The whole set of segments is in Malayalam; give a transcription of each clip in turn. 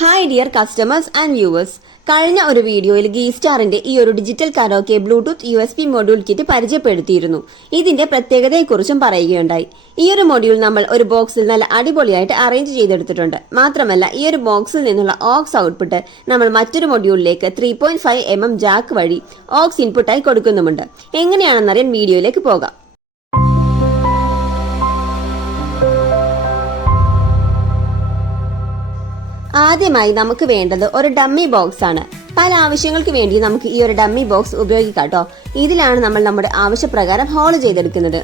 Hi dear customers and viewers, കഴിഞ്ഞ ഒരു വീഡിയോയിൽ ഗീസ്റ്റാറിന്റെ ഈ ഒരു digital karaoke bluetooth USB module kit പരിചയപ്പെടുത്തിയിരുന്നു. ഇതിന്റെ പ്രത്യേകതയെക്കുറിച്ചും പറയുകയുണ്ടായി. ഈ ഒരു മൊഡ്യൂൾ നമ്മൾ ഒരു ബോക്സിൽ നല്ല അടിപൊളിയായിട്ട് അറേഞ്ച് ചെയ്തെടുത്തിട്ടുണ്ട്. മാത്രമല്ല ഈ ഒരു ബോക്സിൽ നിന്നുള്ള ഓക്സ് ഔട്ട്പുട്ട് നമ്മൾ മറ്റൊരു മൊഡ്യൂളിലേക്ക് 3.5 mm ജാക്ക് വഴി ഓക്സ് ഇൻപുട്ടായി കൊടുക്കുന്നുമുണ്ട്. എങ്ങനെയാണെന്നറിയാൻ വീഡിയോയിലേക്ക് പോകാം. ആദ്യമായി നമുക്ക് വേണ്ടത് ഒരു ഡമ്മി ബോക്സ് ആണ്. പല ആവശ്യങ്ങൾക്ക് വേണ്ടി നമുക്ക് ഈ ഒരു ഡമ്മി ബോക്സ് ഉപയോഗിക്കാം കേട്ടോ. ഇതിലാണ് നമ്മൾ നമ്മുടെ ആവശ്യപ്രകാരം ഹോൾ ചെയ്തെടുക്കുന്നത്.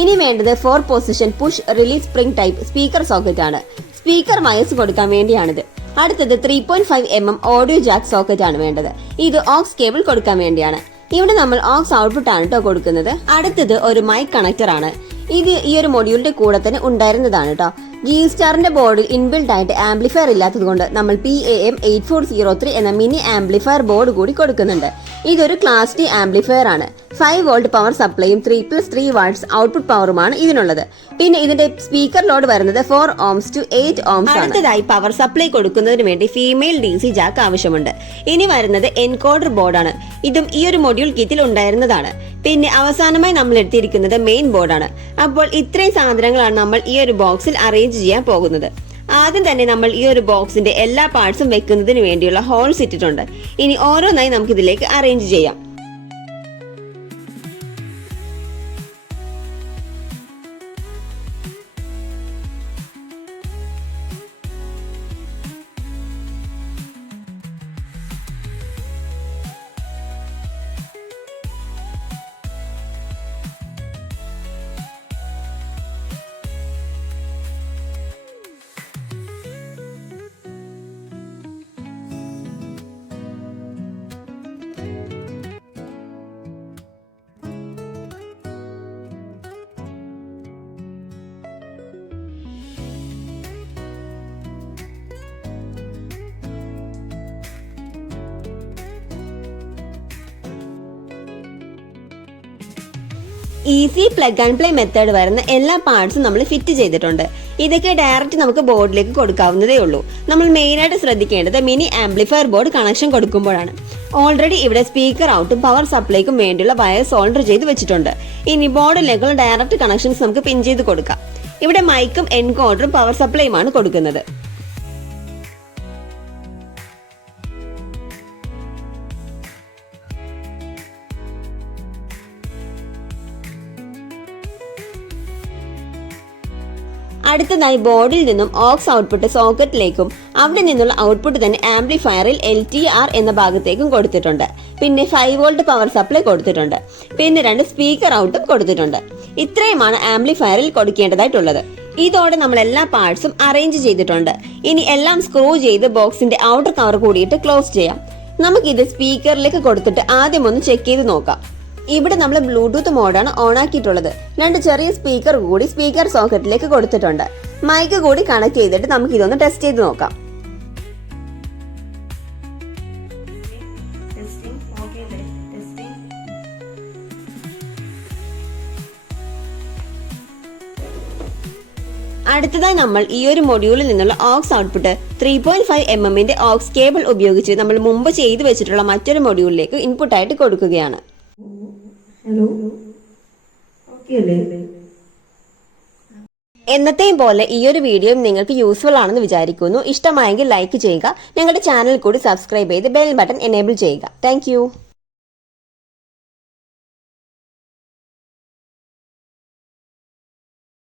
ഇനി വേണ്ടത് 4 position push release spring type speaker socket ആണ്. സ്പീക്കർ വയസ് കൊടുക്കാൻ വേണ്ടിയാണിത്. അടുത്തത് 3.5 mm ഓഡിയോ ജാക്ക് സോക്കറ്റ് ആണ് വേണ്ടത്. ഇത് ഓക്സ് കേബിൾ കൊടുക്കാൻ വേണ്ടിയാണ്. ഇവിടെ നമ്മൾ ഓക്സ് ഔട്ട്പുട്ട് ആണ് കേട്ടോ കൊടുക്കുന്നത്. അടുത്തത് ഒരു മൈക്ക് കണക്ടർ ആണ്. ഇത് ഈ ഒരു മൊഡ്യൂളിന്റെ കൂടെ തന്നെ ഉണ്ടായിരുന്നതാണ് കേട്ടോ. ഗീസ്റ്റാറിന്റെ ബോർഡിൽ ഇൻബിൽഡ് ആയിട്ട് ആംപ്ലിഫയർ ഇല്ലാത്തതുകൊണ്ട് നമ്മൾ PAM8403 എന്ന മിനി ആംപ്ലിഫയർ ബോർഡ് കൂടി കൊടുക്കുന്നുണ്ട്. ഇതൊരു ക്ലാസ് D ആംപ്ലിഫയർ ആണ്. 5 വോൾട്ട് പവർ സപ്ലൈയും 3+3 വാട്ട്സ് ഔട്ട്പുട്ട് പവറുമാണ് ഇതിനുള്ളത്. പിന്നെ ഇതിന്റെ സ്പീക്കർ ലോഡ് വരുന്നത് 4 ohms to 8 ohms ആണ്. അടുത്തതായി പവർ സപ്ലൈ കൊടുക്കുന്നതിന് വേണ്ടി ഫീമെയിൽ DC ജാക്ക് ആവശ്യമുണ്ട്. ഇനി വരുന്നത് എൻകോഡർ ബോർഡാണ്. ഇതും ഈ ഒരു മൊഡ്യൂൾ കിറ്റിൽ ഉണ്ടായിരുന്നതാണ്. പിന്നെ അവസാനമായി നമ്മൾ എടുത്തിരിക്കുന്നത് മെയിൻ ബോർഡാണ്. അപ്പോൾ ഇത്രയും സാധനങ്ങളാണ് നമ്മൾ ഈ ഒരു ബോക്സിൽ അറേഞ്ച് ചെയ്യാൻ പോകുന്നത്. ആദ്യം തന്നെ നമ്മൾ ഈ ഒരു ബോക്സിന്റെ എല്ലാ പാർട്സും വെക്കുന്നതിന് വേണ്ടിയുള്ള ഹോൾസ് ഇട്ടിട്ടുണ്ട്. ഇനി ഓരോന്നായി നമുക്ക് ഇതിലേക്ക് അറേഞ്ച് ചെയ്യാം. Easy plug and play method വരുന്ന എല്ലാ പാർട്സും നമ്മൾ ഫിറ്റ് ചെയ്തിട്ടുണ്ട്. ഇതൊക്കെ ഡയറക്റ്റ് നമുക്ക് ബോർഡിലേക്ക് കൊടുക്കാവുന്നതേ ഉള്ളൂ. നമ്മൾ മെയിനായിട്ട് ശ്രദ്ധിക്കേണ്ടത് മിനി ആംപ്ലിഫയർ ബോർഡ് കണക്ഷൻ കൊടുക്കുമ്പോഴാണ്. ഓൾറെഡി ഇവിടെ സ്പീക്കർ ഔട്ടും പവർ സപ്ലൈക്കും വേണ്ടിയുള്ള വയർ സോൾഡർ ചെയ്ത് വെച്ചിട്ടുണ്ട്. ഇനി ബോർഡിലേക്കുള്ള ഡയറക്റ്റ് കണക്ഷൻസ് നമുക്ക് പിൻ ചെയ്ത് കൊടുക്കാം. ഇവിടെ മൈക്കും എൻകോഡറും പവർ സപ്ലൈയുമാണ് കൊടുക്കുന്നത്. അടുത്തതായി ബോർഡിൽ നിന്നും ഓക്സ് ഔട്ട്പുട്ട് സോക്കറ്റിലേക്കും അവിടെ നിന്നുള്ള ഔട്ട്പുട്ട് തന്നെ ആംപ്ലിഫയറിൽ LTR എന്ന ഭാഗത്തേക്കും കൊടുത്തിട്ടുണ്ട്. പിന്നെ 5 വോൾട്ട് പവർ സപ്ലൈ കൊടുത്തിട്ടുണ്ട്. പിന്നെ 2 സ്പീക്കർ ഔട്ടും കൊടുത്തിട്ടുണ്ട്. ഇത്രയുമാണ് ആംപ്ലിഫയറിൽ കൊടുക്കേണ്ടതായിട്ടുള്ളത്. ഇതോടെ നമ്മൾ എല്ലാ പാർട്സും അറേഞ്ച് ചെയ്തിട്ടുണ്ട്. ഇനി എല്ലാം സ്ക്രൂ ചെയ്ത് ബോക്സിന്റെ ഔട്ടർ കവർ കൂടിയിട്ട് ക്ലോസ് ചെയ്യാം. നമുക്കിത് സ്പീക്കറിലേക്ക് കൊടുത്തിട്ട് ആദ്യം ഒന്ന് ചെക്ക് ചെയ്ത് നോക്കാം. ഇവിടെ നമ്മൾ ബ്ലൂടൂത്ത് മോഡാണ് ഓൺ ആക്കിയിട്ടുള്ളത്. 2 ചെറിയ സ്പീക്കർ കൂടി സ്പീക്കർ സോക്കറ്റിലേക്ക് കൊടുത്തിട്ടുണ്ട്. മൈക്ക് കൂടി കണക്ട് ചെയ്തിട്ട് നമുക്ക് ഇതൊന്ന് ടെസ്റ്റ് ചെയ്ത് നോക്കാം. അടുത്തതായി നമ്മൾ ഈ ഒരു മൊഡ്യൂളിൽ നിന്നുള്ള aux output 3.5 mm aux cable ഉപയോഗിച്ച് നമ്മൾ മുമ്പ് ചെയ്തു വെച്ചിട്ടുള്ള മറ്റൊരു മൊഡ്യൂളിലേക്ക് ഇൻപുട്ടായിട്ട് കൊടുക്കുകയാണ്. എന്നത്തെയും പോലെ ഈ ഒരു വീഡിയോ നിങ്ങൾക്ക് യൂസ്ഫുൾ ആണെന്ന് വിചാരിക്കുന്നു. ഇഷ്ടമായെങ്കിൽ ലൈക്ക് ചെയ്യുക. ഞങ്ങളുടെ ചാനൽ കൂടി സബ്സ്ക്രൈബ് ചെയ്ത് ബെൽ ബട്ടൺ എനേബിൾ ചെയ്യുക. താങ്ക്